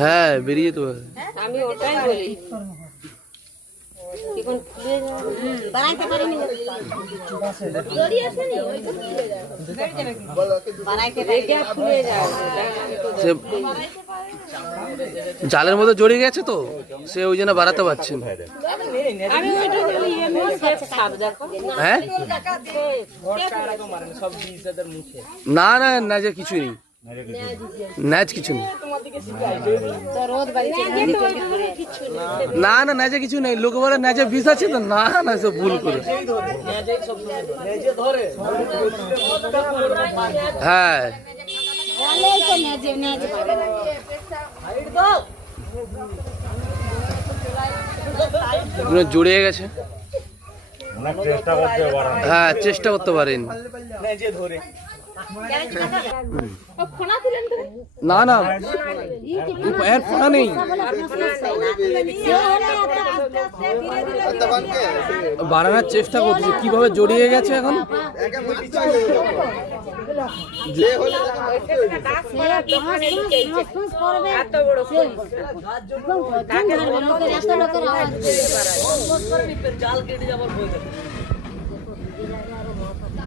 হ্যাঁ বেরিয়ে যেতে পারে। আমি ওটাই বলি এখন খুলে বানাইতে পারিনি দড়ি আছে নি ওই তো খুলে যায় বানাইতে রেগে খুলে যায় সে জালের মধ্যে জড়িয়ে গেছে তো সে ওই জন্য বাড়াতে পারছে না। আমি ওইটা বলি এমনি সেফ ছাপ দেখো হ্যাঁ না না নাজে কিছু নেই, নাচ কিছু নেই। তো রোদ বাড়িতে কিছু নেই না না নাচে কিছু নেই, লোকে বলে নাচে বিষ আছে তো, না না সব ভুল করে। হ্যাঁ বলেই তো নেজে নেজে জড়িয়ে গেছে। হ্যাঁ চেষ্টা করতে পারেন। না না এর ফোনা নেই, বাড়ানোর চেষ্টা করছে। কিভাবে জড়িয়ে গেছে এখন জাল কেটে যাবার